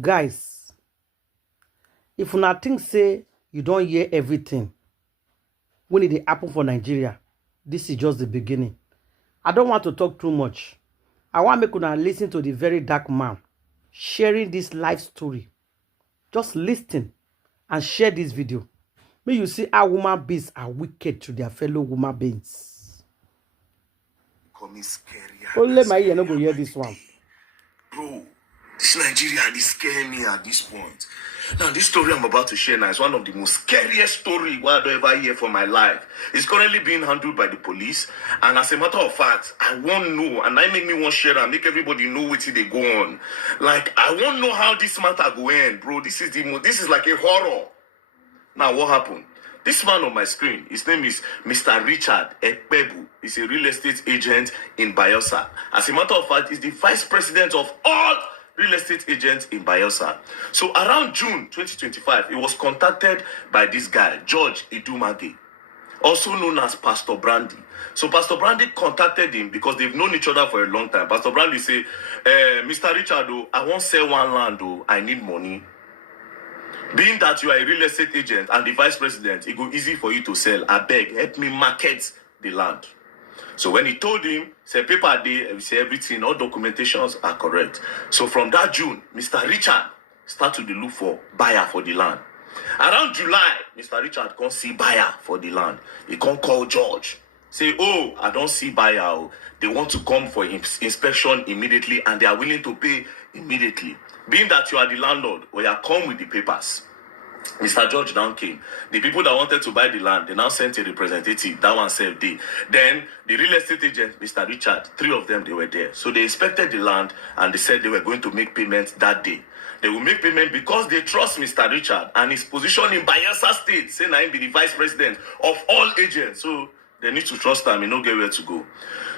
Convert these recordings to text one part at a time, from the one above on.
Guys, if una think say you don't hear everything when it happen for Nigeria, this is just the beginning. I don't want to talk too much. I want make una listen to the very dark man sharing this life story. Just listen and share this video. May you see how human beings are wicked to their fellow human beings. Only my ear no go hear this one. Bro, this Nigeria, they scare me at this point. Now, this story I'm about to share now is one of the most scariest stories I've ever heard for my life. It's currently being handled by the police. And as a matter of fact, I won't know. And I make me want to share and make everybody know what they go on. Like, I won't know how this matter go end, bro. This is like a horror. Now, what happened? This man on my screen, his name is Mr. Richard Ekpa. He's a real estate agent in Bayelsa. As a matter of fact, he's the vice president of all real estate agents in Bayelsa. So around June 2025, he was contacted by this guy, George Idumage, also known as Pastor Brandy. So Pastor Brandy contacted him because they've known each other for a long time. Pastor Brandy said, Mr. Richard, I won't sell one land, I need money. Being that you are a real estate agent and the vice president, it go easy for you to sell. I beg, help me market the land. So when he told him, say paper day, say everything, all documentations are correct. So from that June, Mr. Richard started to look for buyer for the land. Around July, Mr. Richard can't see buyer for the land. He can't call George. Say, oh, I don't see buyer. They want to come for inspection immediately and they are willing to pay immediately. Being that you are the landlord, or you come with the papers. Mr. George now came. The people that wanted to buy the land, they now sent a representative. That one said they. Then the real estate agent, Mr. Richard, 3 of them, they were there. So they inspected the land and they said they were going to make payments that day. They will make payment because they trust Mr. Richard and his position in Bayelsa State, saying I be the vice president of all agents. So they need to trust him and not get where to go.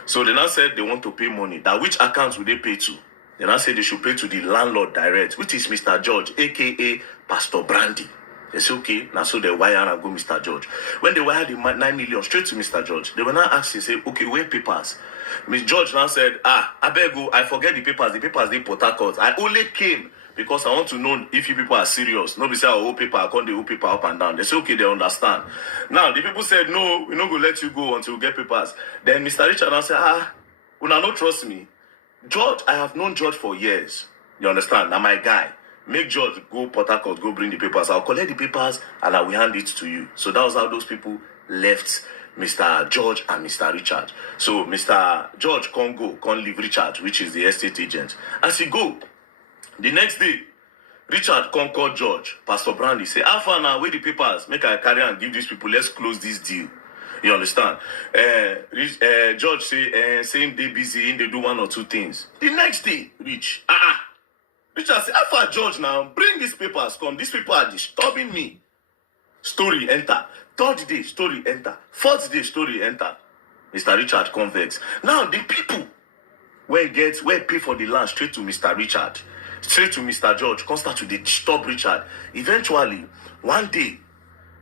So they now said they want to pay money. That which accounts will they pay to? They now say they should pay to the landlord direct, which is Mr. George, a.k.a. Pastor Brandy. They say, okay, now so they wire and go Mr. George. When they wired the 9 million straight to Mr. George, they were now asking, say, okay, where papers? Mr. George now said, I beg you, I forget the papers they Port Harcourt. I only came because I want to know if you people are serious. Nobody say, oh, paper, I can't do paper up and down. They say, okay, they understand. Now, the people said, no, we're not going to let you go until we get papers. Then Mr. Richard now said, you not trust me. George, I have known George for years. You understand? Now my guy. Make George go Port Harcourt, go bring the papers. I'll collect the papers and I will hand it to you. So that was how those people left Mr. George and Mr. Richard. So Mr. George can't leave Richard, which is the estate agent. As he go, the next day, Richard can't call George. Pastor Brandy say, how far now, where the papers? Make I carry and give these people, let's close this deal. You understand? George saying they busy, they do 1 or 2 things. The next day, Richard say, how far George now? Bring these papers, come. These people are disturbing me. Story enter. 3rd day, story enter. 4th day, story enter. Mr. Richard convex. Now the people where pay for the land straight to Mr. Richard, straight to Mr. George, come start to disturb Richard. Eventually, one day,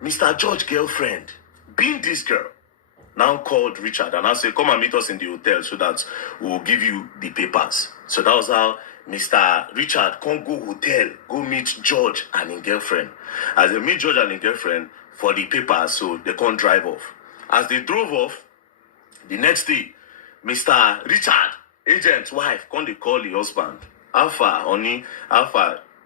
Mr. George's girlfriend, being this girl, now called Richard and I said, come and meet us in the hotel so that we'll give you the papers. So that was how Mr. Richard can't go hotel, go meet George and his girlfriend. As they meet George and his girlfriend for the papers, so they can't drive off. As they drove off, the next day, Mr. Richard, agent's wife, can't they call the husband? Alpha,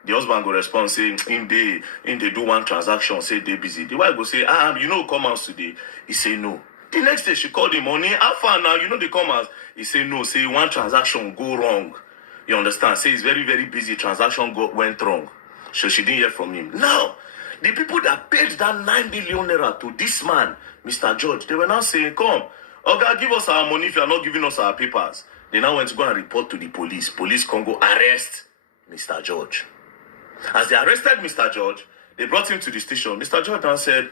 the husband go respond, say, in they do one transaction, say they busy. The wife go say, come out today. He say no. The next day she called him, honey, how far now? They come out. He say no, say one transaction go wrong. You understand? Say it's very, very busy. Transaction went wrong. So she didn't hear from him. Now, the people that paid that 9 million naira to this man, Mr. George, they were now saying, come, okay, give us our money if you are not giving us our papers. They now went to go and report to the police. Police can go arrest Mr. George. As they arrested Mr. George, they brought him to the station. Mr. George now said,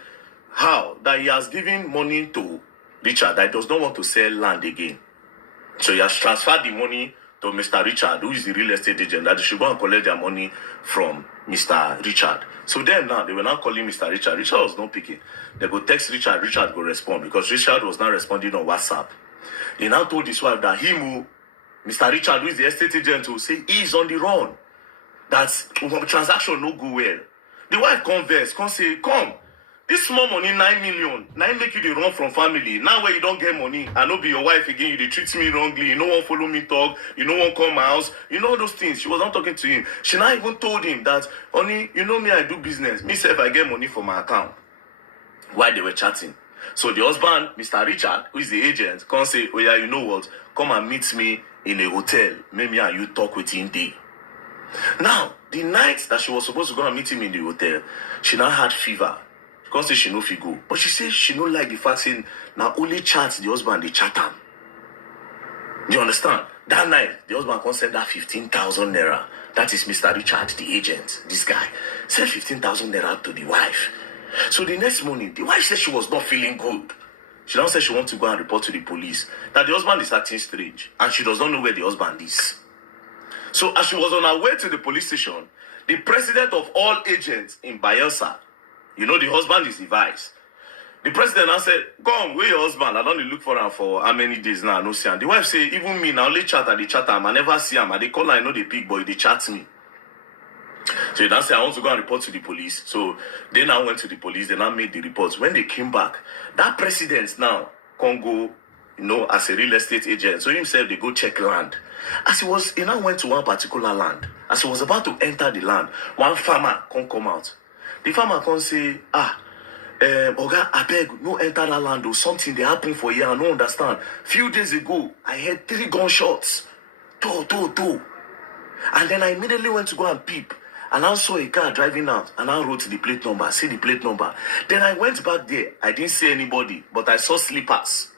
how? That he has given money to Richard, that he does not want to sell land again. So he has transferred the money to Mr. Richard, who is the real estate agent, that they should go and collect their money from Mr. Richard. So then now, they were now calling Mr. Richard. Richard was not picking. They go text Richard, Richard go respond, because Richard was now responding on WhatsApp. He now told his wife that Mr. Richard, who is the estate agent, will say he is on the run. that transaction no go well. The wife converse, come say, come. This small money, 9 million. 9 make you dey run from family. Now where you don't get money, I no be your wife again. You dey treat me wrongly. You no want follow me talk. You no want come my house. You know those things. She was not talking to him. She now even told him that, honey, you know me, I do business. Me say if I get money from my account. While they were chatting. So the husband, Mr. Richard, who is the agent, come say, oh yeah, you know what? Come and meet me in a hotel. Maybe and you talk with him day. Now, the night that she was supposed to go and meet him in the hotel, she now had fever. She can't say she no fit go. But she says she no like the fact saying now only chat the husband, they chat him. You understand? That night, the husband can send her 15,000 naira. That is Mr. Richard, the agent, this guy. Send 15,000 naira to the wife. So the next morning, the wife said she was not feeling good. She now said she wants to go and report to the police that the husband is acting strange and she does not know where the husband is. So as she was on her way to the police station, the president of all agents in Bayelsa, you know the husband is the vice. The president now said, come, where your husband? I don't look for him for how many days now, I no see him. The wife said, even me, now only chat at the chat him. I never see him. I they call him, I know the big boy, they chat me. So he now said, I want to go and report to the police. So they now went to the police, they now made the reports. When they came back, that president now can go, you know, as a real estate agent. So himself, they go check land. As he now went to one particular land. As he was about to enter the land, one farmer can come out. The farmer can say, Oga, I beg, no enter that land or something they happen for you, I don't understand. Few days ago, I heard 3 gunshots. Two. And then I immediately went to go and peep. And I saw a car driving out. And I wrote the plate number, see the plate number. Then I went back there. I didn't see anybody, but I saw slippers.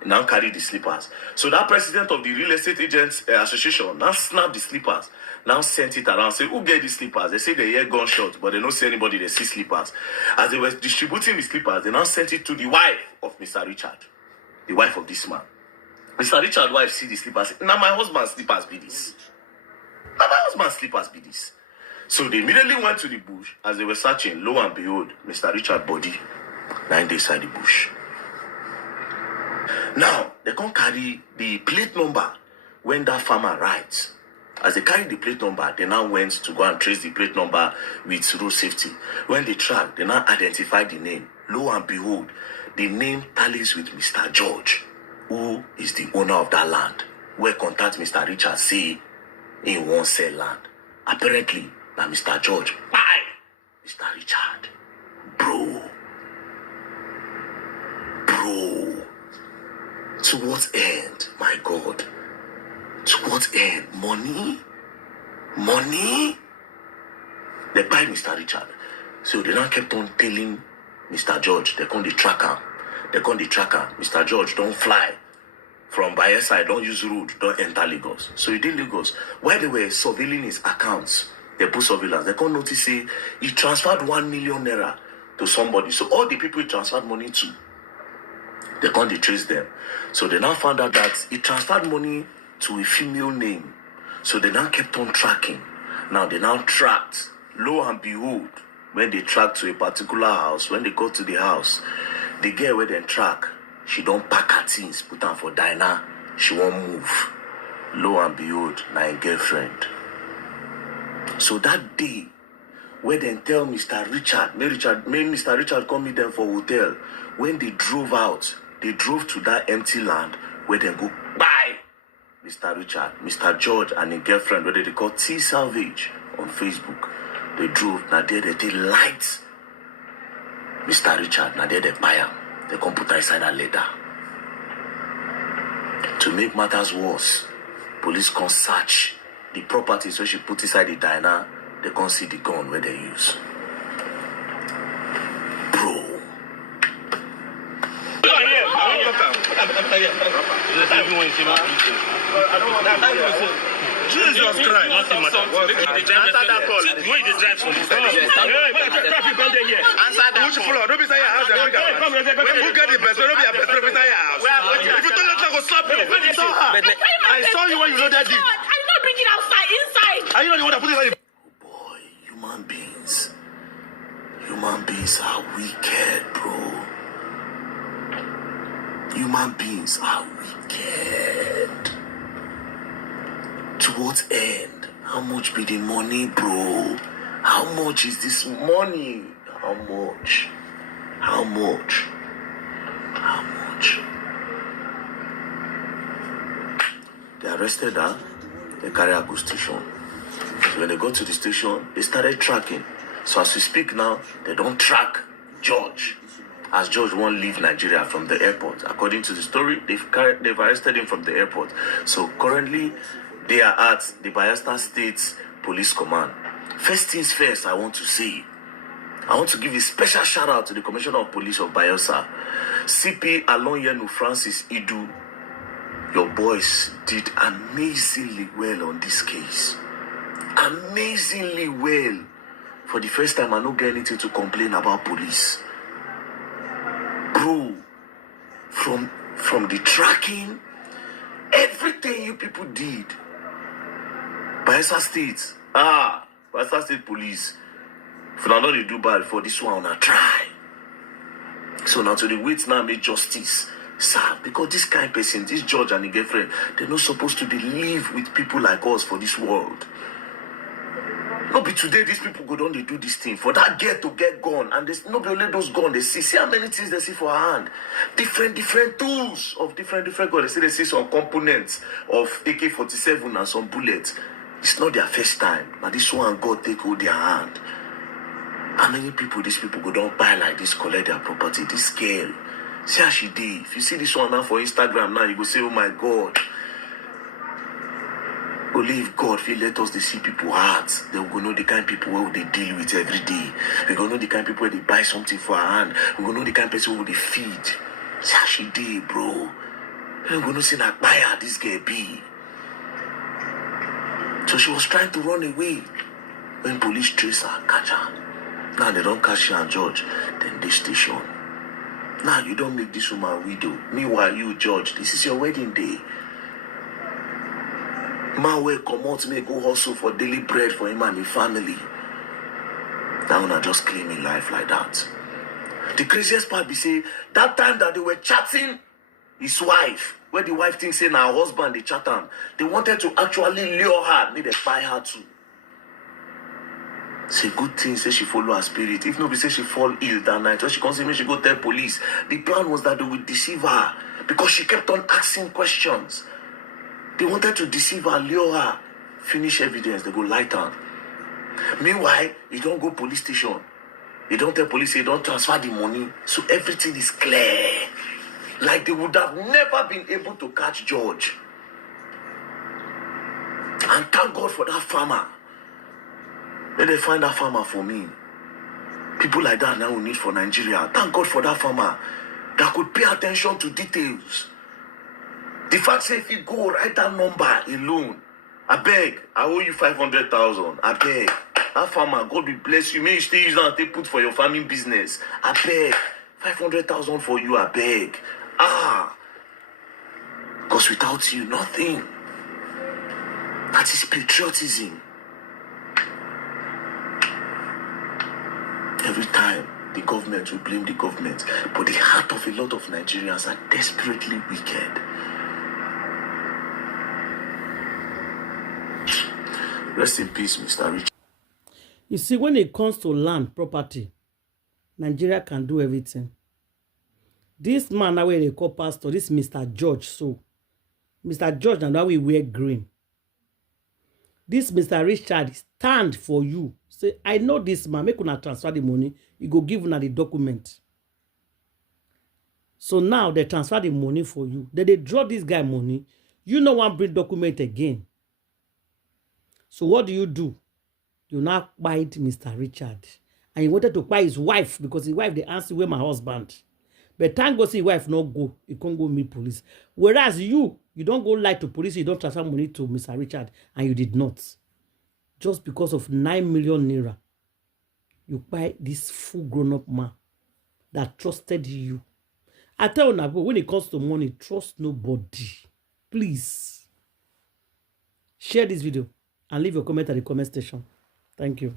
And now carry the slippers. So that president of the real estate agents association now snapped the slippers. Now sent it around. Say, who get the slippers? They say they hear gunshots, but they don't see anybody. They see slippers. As they were distributing the slippers, they now sent it to the wife of Mr. Richard. The wife of this man. Mr. Richard's wife see the slippers. Now my husband's slippers be this. So they immediately went to the bush. As they were searching, lo and behold, Mr. Richard's body lying inside the bush. Now, they can't carry the plate number when that farmer writes. As they carry the plate number, they now went to go and trace the plate number with road safety. When they track, they now identify the name. Lo and behold, the name tallies with Mr. George, who is the owner of that land. Where contact Mr. Richard say he won't sell land. Apparently, now Mr. George, bye! Mr. Richard, bro. To what end, my God? To what end? Money? They buy Mr. Richard. So they now kept on telling Mr. George, they can't track him. Mr. George, don't fly. From Bayelsa, don't use road, don't enter Lagos. So he did Lagos. While they were surveilling his accounts, they put surveillance. They can't notice, say, he transferred 1 million naira to somebody. So all the people he transferred money to, they can't trace them. So they now found out that he transferred money to a female name. So they now kept on tracking. Now they now tracked. Lo and behold, when they tracked to a particular house, when they go to the house, the girl where they track, she don't pack her things, put her for diner. She won't move. Lo and behold, my girlfriend. So that day, where they tell Mr. Richard, may Mr. Richard come meet them for hotel. When they drove out, they drove to that empty land where they go, bye! Mr. Richard, Mr. George and his girlfriend, where they call T Salvage on Facebook. They drove, now there they take lights. Mr. Richard, now there they buy him. They come put inside a leather. To make matters worse, police can search the property, so she put inside the diner. They can't see the gun where they use. Bro. Jesus Christ. Nothing matters. Answer that call. When you drive from traffic come there here. Answer that call. Don't be saying your house. When you get the person, don't be a person beside your house. If you don't let her go slap you. I saw you when you loaded it. I'm not bringing outside, inside. Are you not the one that put it inside? Oh boy, human beings. Human beings are wicked, bro. Human beings are wicked. To what end? How much be the money, bro? How much is this money? How much? How much? How much? They arrested her. They carry her to station. So when they got to the station, they started tracking. So as we speak now, they don't track George. As George won't leave Nigeria from the airport. According to the story, they've arrested him from the airport. So currently, they are at the Bayelsa State Police Command. First things first, I want to give a special shout out to the Commissioner of Police of Bayelsa, CP Alonyenu Francis Idu. Your boys did amazingly well on this case. Amazingly well. For the first time, I don't get anything to complain about police. Bro, from the tracking, everything you people did. Bayelsa State, Bayelsa State Police. If you know they do bad for this one, I try. So now to the wait now make justice. Sir, because this kind of person, this judge and the girlfriend, they're not supposed to live with people like us for this world. Not be today, these people go down, they do this thing. For that girl to get gone, and there's not be only those gone, they see how many things they see for her hand. Different tools of different guns. They see some components of AK-47 and some bullets. It's not their first time. But this one, God take hold their hand. How many people these people go down buy like this, collect their property? This girl, see how she did. If you see this one now for Instagram now, you go say, oh my God. Only if God will let us see people hearts, they will know the kind of people where they deal with every day. We will know the kind of people where they buy something for her hand. We will know the kind of person who they feed. See how she did, bro. We will know see that buyer this girl be. So she was trying to run away when police trace her, catch her. Now they don't catch her and George, then they station. Now you don't make this woman widow. Meanwhile, you George, this is your wedding day. Man will come out to me go hustle for daily bread for him and his family. That one are just claiming life like that. The craziest part be say that time that they were chatting his wife, where the wife thinks say now her husband they chat him, they wanted to actually lure her, need they buy her too. Say good thing, say she follow her spirit. If nobody say she fall ill that night, when she comes in, she go tell police. The plan was that they would deceive her because she kept on asking questions. They wanted to deceive her, lure her, finish evidence, they go light her. Meanwhile, you don't go police station. You don't tell police, you don't transfer the money. So everything is clear. Like they would have never been able to catch George. And thank God for that farmer. When they find that farmer for me. People like that now we need for Nigeria. Thank God for that farmer that could pay attention to details. The fact that if you go write that number alone, I beg, I owe you 500,000. I beg. That farmer, God will bless you. May you stay use that and put for your farming business. I beg. 500,000 for you, I beg. Because without you, nothing. That is patriotism. Every time, the government will blame the government. But the heart of a lot of Nigerians are desperately wicked. Rest in peace, Mr. Rich. You see, when it comes to land property, Nigeria can do everything. This man now where they call pastor, this Mr. George, so Mr. George now we wear green. This Mr. Richard stand for you. Say, I know this man, make una transfer the money, you go give una the document. So now they transfer the money for you. Then they draw this guy money. You no one bring document again. So what do? You now buy Mr. Richard. And he wanted to buy his wife because his wife, they asked where my husband. But thank God, his wife not go. He can't go meet police. Whereas you don't go lie to police, you don't transfer money to Mr. Richard, and you did not. Just because of 9 million naira. You buy this full grown-up man that trusted you. I tell you, when it comes to money, trust nobody. Please. Share this video and leave your comment at the comment section. Thank you.